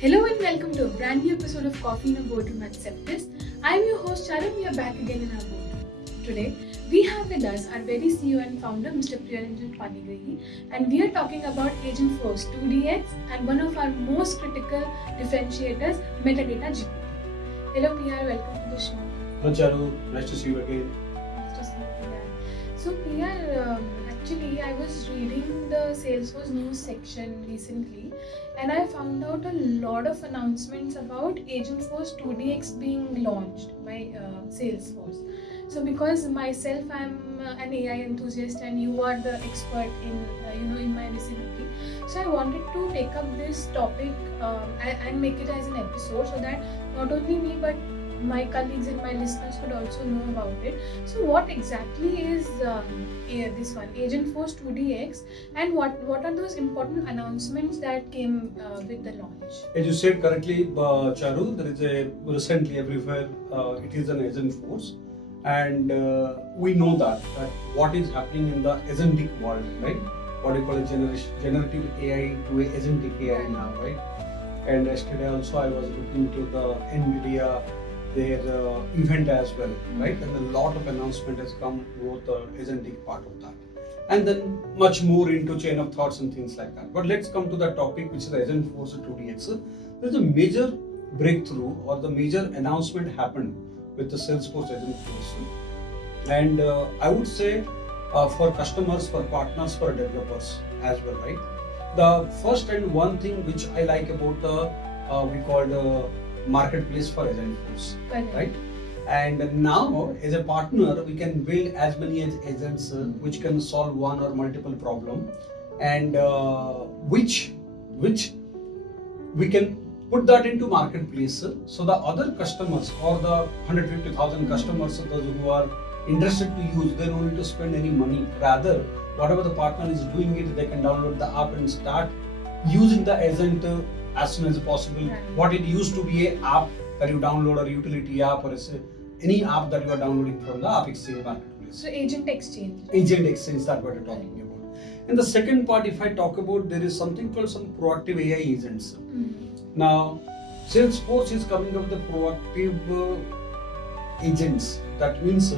Hello and welcome to a brand new episode of Coffee in a Boardroom at CEPTES. I'm your host Charu. We are back again in our boardroom. Today, we have with us our very CEO and founder, Mr. Priyaranjan Panigrahi, and we are talking about Agent Force 2DX and one of our most critical differentiators, Metadata GPT. Hello PR, welcome to the show. Hello Charu, nice to see you again. Nice to see you PR. So PR, actually I was reading the Salesforce news section recently and I found out a lot of announcements about Agentforce 2DX being launched by Salesforce. So because myself I'm an AI enthusiast and you are the expert in my vicinity, so I wanted to take up this topic and make it as an episode so that not only me but my colleagues and my listeners could also know about it. So what exactly is this one, Agentforce 2DX, and what are those important announcements that came with the launch? As you said correctly, Charu, there is recently everywhere it is an Agentforce, and we know that what is happening in the agentic world, right? What you call a generative AI to a agentic AI now, right? And yesterday also I was looking to the NVIDIA their event as well, right? And a lot of announcement has come about the agentic part of that, and then much more into chain of thoughts and things like that. But let's come to the topic, which is the Agentforce 2DX. There's a major breakthrough or the major announcement happened with the Salesforce Agentforce, and I would say for customers, for partners, for developers as well, right? The first and one thing which I like about the we call the marketplace for Agentforce, right? And now as a partner we can build as many agents which can solve one or multiple problem, and which we can put that into marketplace, so the other customers or the 150,000 customers, those who are interested to use, they don't need to spend any money. Rather, whatever the partner is doing it, they can download the app and start using the agent as soon as possible. Right. What it used to be an app that you download, or a utility app, or any app that you are downloading from the App Exchange marketplace. So Agent Exchange. Agent Exchange, that's what we're talking about. And the second part, if I talk about, there is something called some proactive AI agents. Now, Salesforce is coming up with the proactive agents. That means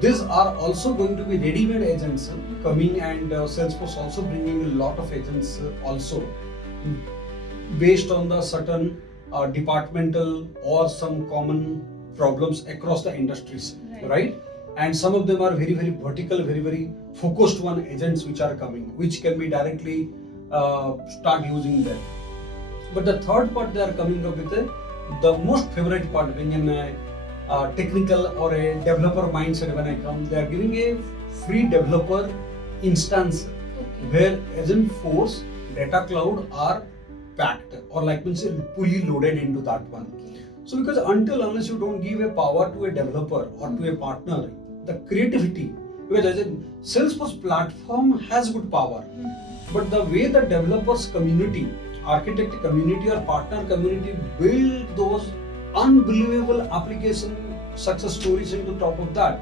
these are also going to be ready-made agents coming, and Salesforce also bringing a lot of agents also based on the certain departmental or some common problems across the industries, right? And some of them are very, very vertical, very, very focused one agents which are coming, which can be directly start using them. But the third part, they are coming up with the most favorite part, being in a technical or a developer mindset. When I come, they are giving a free developer instance where Agentforce Data Cloud are packed, or like means fully loaded into that one. So because unless you don't give a power to a developer or to a partner, the creativity, because as a Salesforce platform has good power, but the way the developers community, architect community or partner community build those unbelievable application success stories into top of that,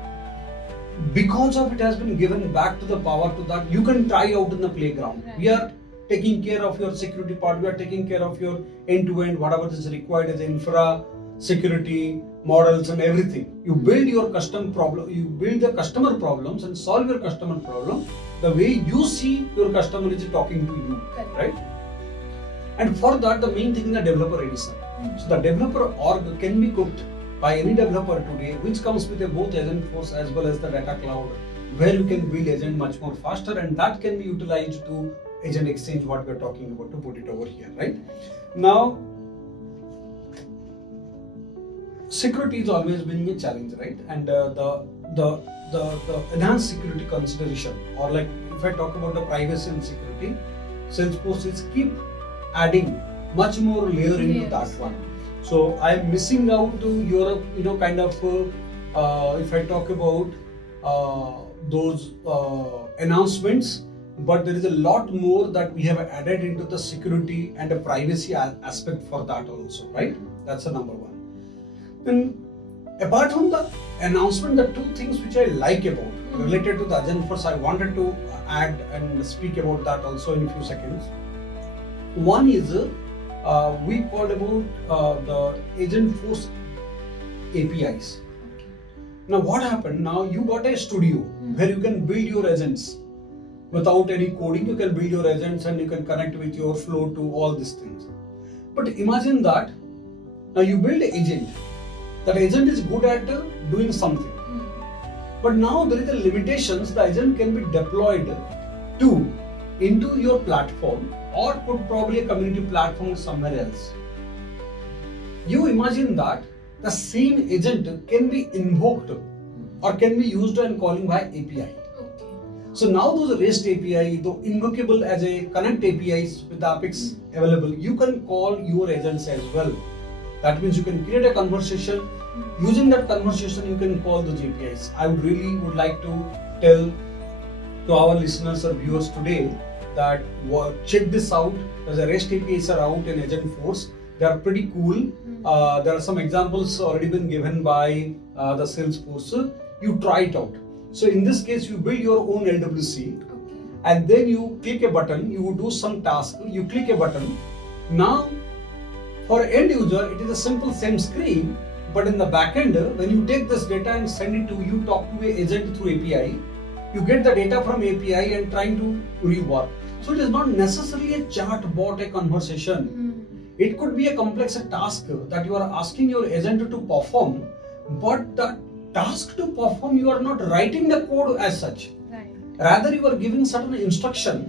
because of it has been given back to the power to that, you can try out in the playground. Right. We are taking care of your security part, we are taking care of your end-to-end, whatever is required as infra, security, models and everything. You build your custom problem, you build the customer problems and solve your customer problem the way you see your customer is talking to you, right? And for that, the main thing is the developer edition. So the developer org can be cooked by any developer today, which comes with both Agentforce as well as the data cloud, where you can build agent much more faster, and that can be utilized to Agent Exchange, what we are talking about, to put it over here, right? Now, security is always been a challenge, right? And the enhanced security consideration, or like if I talk about the privacy and security, Salesforce is keep adding much more layer into that one. So I'm missing out to your kind of if I talk about those announcements. But there is a lot more that we have added into the security and the privacy aspect for that also, right? That's the number one. Then apart from the announcement, the two things which I like about related to the Agentforce, I wanted to add and speak about that also in a few seconds. One is we called about the Agent Force APIs. Okay. Now what happened? Now you got a studio where you can build your agents. Without any coding, you can build your agents and you can connect with your flow to all these things. But imagine that now you build an agent. That agent is good at doing something. But now there is a limitations. The agent can be deployed into your platform or put probably a community platform somewhere else. You imagine that the same agent can be invoked or can be used and calling by API. Okay. So now those REST API, though invocable as a connect APIs with the Apex available, you can call your agents as well. That means you can create a conversation. Using that conversation, you can call those APIs. I would like to tell to our listeners or viewers today that check this out. The REST APIs are out in Agent Force. They are pretty cool. There are some examples already been given by the Salesforce. You try it out. So in this case, you build your own LWC, and then you click a button. You do some task. You click a button. Now, for end user, it is a simple same screen. But in the backend, when you take this data and send it to you, talk to an agent through API, you get the data from API and trying to rework. So it is not necessarily a chat bot, a conversation. It could be a complex task that you are asking your agent to perform, but the task to perform, you are not writing the code as such. Right. Rather, you are giving certain instruction,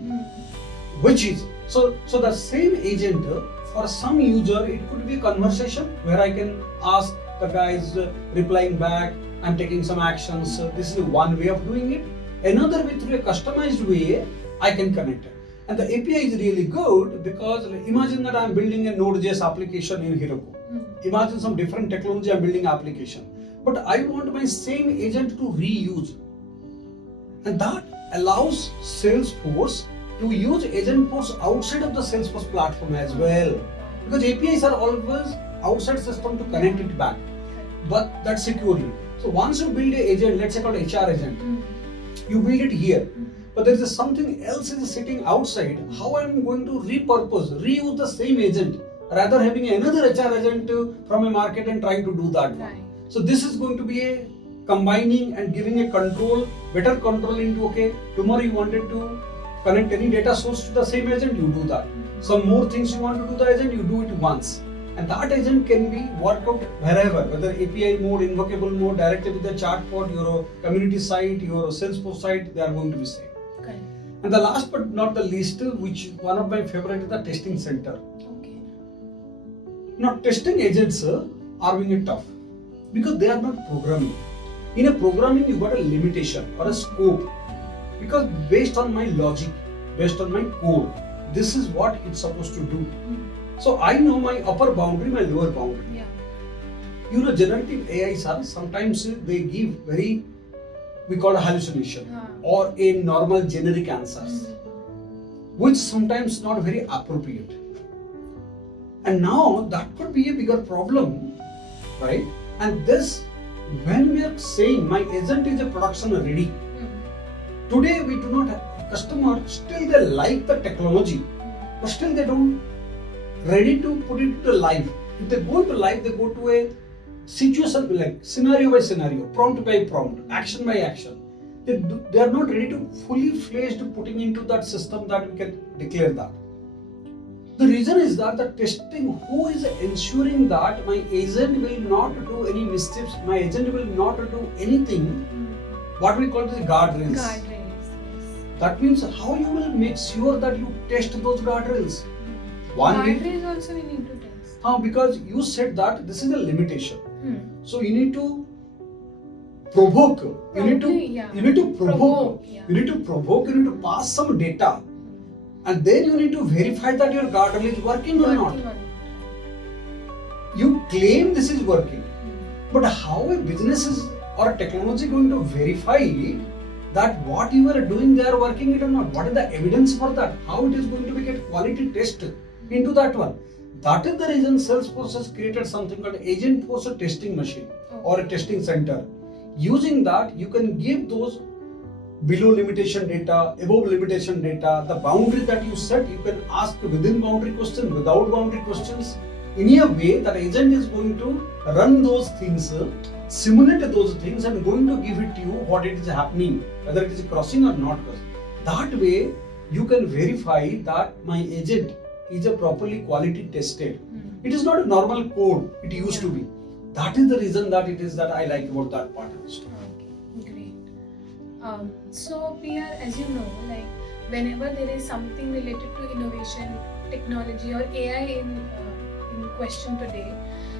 which is, so the same agent, for some user, it could be a conversation where I can ask the guys replying back, I'm taking some actions. This is one way of doing it. Another way, through a customized way, I can connect it. And the API is really good because imagine that I'm building a Node.js application in Heroku. Imagine some different technology, I'm building application. But I want my same agent to reuse. And that allows Salesforce to use Agent Force outside of the Salesforce platform as well. Because APIs are always outside system to connect it back. But that's securely. So once you build an agent, let's say called HR agent, you build it here. But there is something else is sitting outside. How I am going to reuse the same agent, rather having another HR agent from a market and trying to do that one. So this is going to be a combining and giving a control, better control into, okay, tomorrow you wanted to connect any data source to the same agent, you do that. Some more things you want to do the agent, you do it once. And that agent can be worked out wherever, whether API mode, invocable mode, directly with the chatbot, your community site, your Salesforce site, they are going to be same. Okay. And the last but not the least, which one of my favorite is the testing center. Okay. Now testing agents are being tough because they are not programming. In a programming, you got a limitation or a scope because based on my logic, based on my code, this is what it's supposed to do. So I know my upper boundary, my lower boundary. Yeah. You know, generative AIs are sometimes they give very, we call a hallucination or a normal generic answers, which sometimes not very appropriate. And now that could be a bigger problem, right? And this, when we are saying my agent is a production ready, today we do not have customers, still they like the technology, but still they don't ready to put it to life. If they go to life, they go to a situation like scenario by scenario, prompt by prompt, action by action. They are not ready to fully fledged putting into that system that we can declare that. The reason is that the testing, who is ensuring that my agent will not do any missteps, my agent will not do anything, what we call the guardrails. Guardrails, yes. That means how you will make sure that you test those guardrails. Guardrails also we need to test. Because you said that this is a limitation. So you need to provoke. You need to provoke. Yeah. You need to provoke. You need to pass some data, and then you need to verify that your guardrail is working or not. You claim this is working, but how a business is or a technology going to verify that what you are doing they are working it or not? What is the evidence for that? How it is going to be get quality test into that one? That is the reason Salesforce has created something called Agent Force testing machine or a testing center. Using that, you can give those below limitation data, above limitation data, the boundary that you set, you can ask within boundary question, without boundary questions, in a way that agent is going to run those things, simulate those things and going to give it to you what it is happening, whether it is crossing or not crossing. That way you can verify that my agent is a properly quality tested. It is not a normal code, it used to be. That is the reason that it is that I like about that part. Okay, great. So PR, as you know, like whenever there is something related to innovation, technology or AI in question today,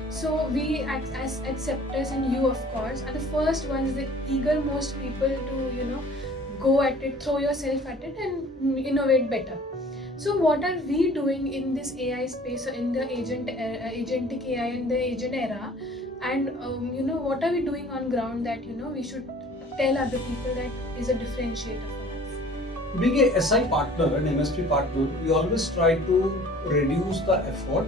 so we at CEPTES and you of course are the first ones, the eager most people to go at it, throw yourself at it and innovate better. So what are we doing in this AI space, in the agentic AI and the agent era, and what are we doing on ground that we should tell other people that is a differentiator for us? Being a SI partner and MSP partner, we always try to reduce the effort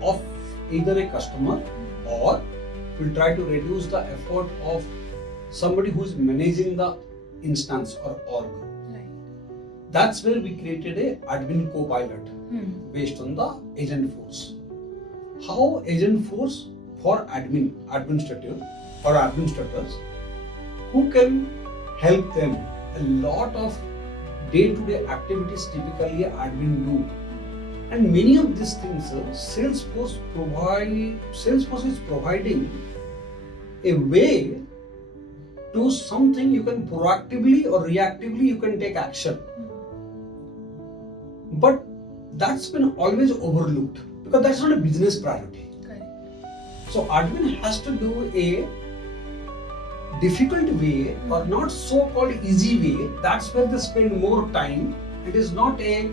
of either a customer or we'll try to reduce the effort of somebody who is managing the instance or org. That's where we created a admin co-pilot based on the agent force. How agent force for administrative or administrators who can help them a lot of day-to-day activities typically admin do. And many of these things Salesforce is providing a way to something you can proactively or reactively you can take action. But that's been always overlooked because that's not a business priority. Correct. So admin has to do a difficult way or not so called easy way. That's where they spend more time. It is not a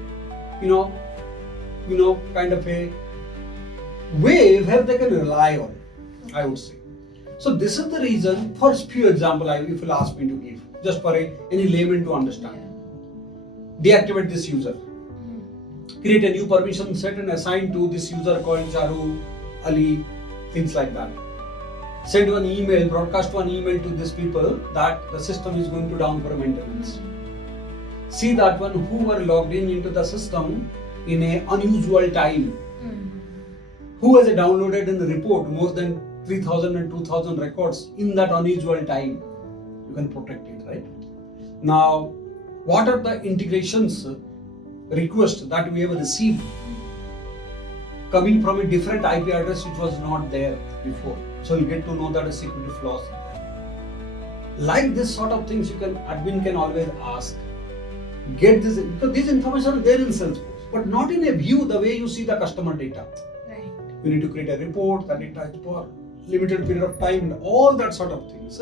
kind of a way where they can rely on, I would say. So this is the reason. For few example, if you'll ask me to give, just for any layman to understand. Deactivate this user. Create a new permission set and assign to this user called Charu, Ali, things like that. Send one email, broadcast one email to these people that the system is going to down for maintenance. See that one who were logged into the system in an unusual time. Who has downloaded in the report more than 3,000 and 2,000 records in that unusual time. You can protect it, right? Now, what are the integrations requests that we have received coming from a different IP address which was not there before? So you get to know that a security flaws in there. Like this sort of things, admin can always ask. Get this because these information are there in Salesforce, but not in a view the way you see the customer data. Right. You need to create a report, that it has for limited period of time, all that sort of things.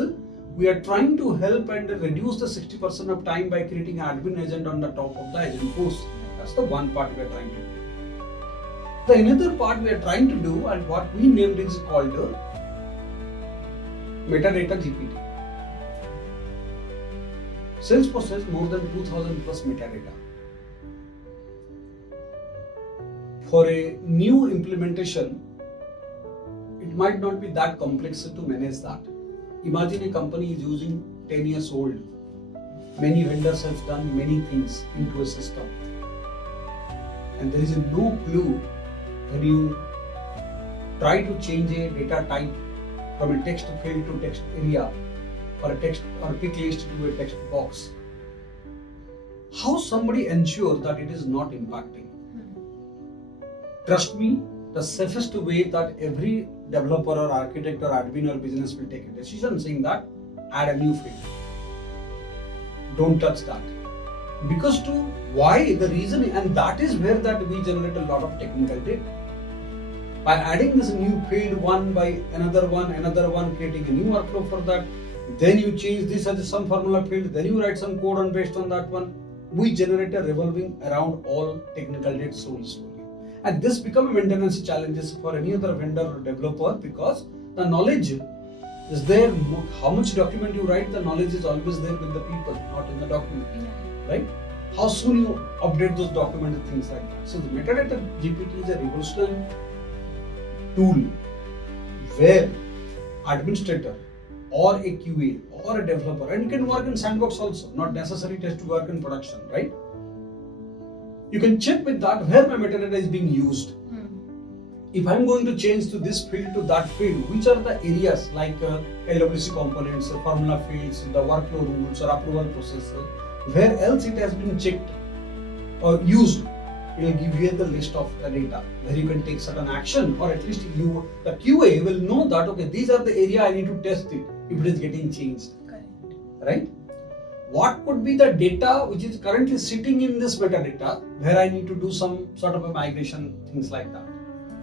We are trying to help and reduce the 60% of time by creating an admin agent on the top of the agent force. That's the one part we are trying to do. The another part we are trying to do, and what we named is called Metadata GPT. Salesforce has more than 2,000 plus metadata. For a new implementation, it might not be that complex to manage that. Imagine a company is using 10 years old. Many vendors have done many things into a system. And there is no clue when you try to change a data type from a text field to text area or a text or pick list to a text box. How somebody ensures that it is not impacting? Trust me, the safest way that every developer or architect or admin or business will take a decision saying that add a new field. Don't touch that. Because to why the reason, and that is where that we generate a lot of technical data. By adding this new field one by another one, creating a new workflow for that, then you change this as some formula field, then you write some code and based on that one, we generate a revolving around all technical data slowly. And this becomes a maintenance challenges for any other vendor or developer because the knowledge is there. How much document you write, the knowledge is always there with the people, not in the document, right? How soon you update those documents and things like that. So the Metadata GPT is a revolutionary tool where administrator or a QA or a developer, and you can work in sandbox also, not necessary just to work in production, right? You can check with that where my metadata is being used. If I'm going to change to this field to that field, which are the areas like LWC components, formula fields, the workflow rules or approval process, where else it has been checked or used, it will give you the list of the data where you can take certain action, or at least you, the QA will know that okay, these are the area I need to test it if it is getting changed. Correct. Right? What could be the data which is currently sitting in this metadata where I need to do some sort of a migration, things like that.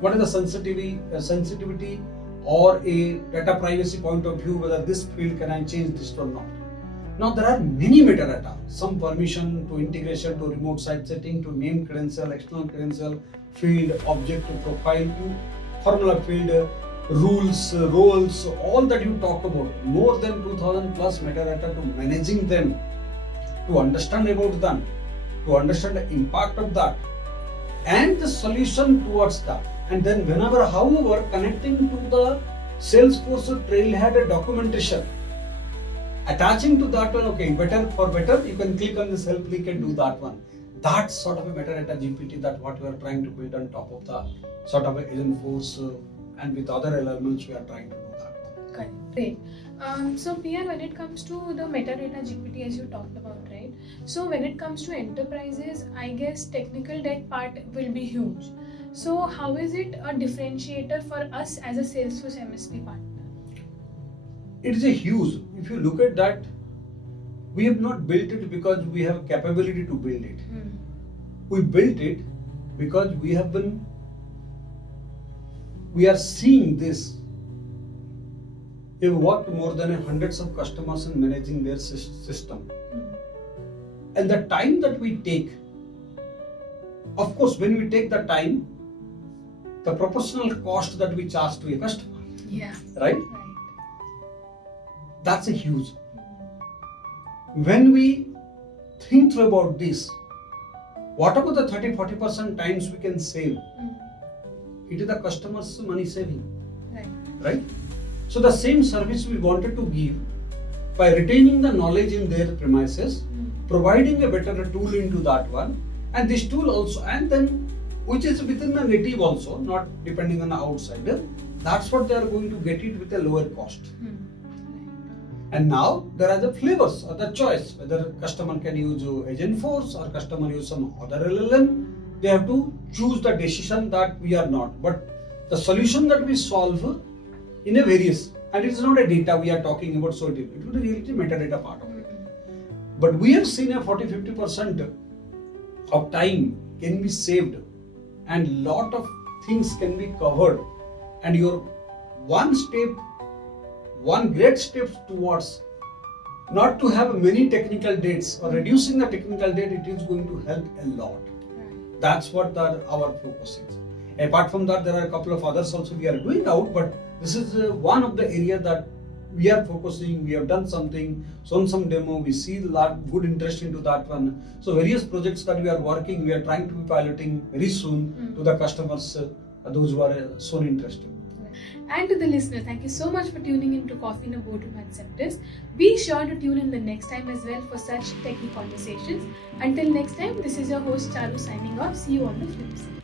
What is the sensitivity or a data privacy point of view, whether this field can I change this or not. Now there are many metadata, some permission to integration to remote site setting to name credential, external credential, field, object to profile to formula field, rules, roles, all that you talk about, more than 2000 plus metadata to managing them, to understand about them, to understand the impact of that and the solution towards that. And then whenever, however, connecting to the Salesforce Trailhead documentation, attaching to that one, okay, better, you can click on this help link and do that one. That's sort of a metadata GPT that what we are trying to build on top of the sort of a Agentforce and with other elements we are trying to do that. Correct. Great. So Pierre, when it comes to the metadata GPT as you talked about, right? So when it comes to enterprises, I guess technical debt part will be huge. So how is it a differentiator for us as a Salesforce MSP partner? It is a huge, if you look at that, we have not built it because we have capability to build it. We built it because we are seeing this. We have worked more than hundreds of customers in managing their system. And the time that we take, of course, when we take the time, the proportional cost that we charge to a customer. Yeah. Right? That's a huge. When we think through about this, whatever the 30-40% times we can save, it is the customer's money saving. Right? So the same service we wanted to give by retaining the knowledge in their premises, providing a better tool into that one, and this tool also, and then which is within the native also, not depending on the outsider. That's what they are going to get it with a lower cost. And now there are the flavors or the choice, whether customer can use Agentforce or customer use some other LLM. They have to choose the decision that we are not. But the solution that we solve in a various, and it is not a data we are talking about, so it will be really metadata part of it. But we have seen a 40-50% of time can be saved and lot of things can be covered, and your one great step towards not to have many technical debts or reducing the technical debt, it is going to help a lot. That's what our focus is. Apart from that, there are a couple of others also we are doing out, but this is one of the area that we are focusing. We have done something, shown some demo, we see a lot good interest into that one. So various projects that we are working, we are trying to be piloting very soon to the customers, those who are so interested. And to the listener, thank you so much for tuning in to Coffee in a Boardroom at CEPTES. Be sure to tune in the next time as well for such techie conversations. Until next time, this is your host Charu signing off. See you on the flip side.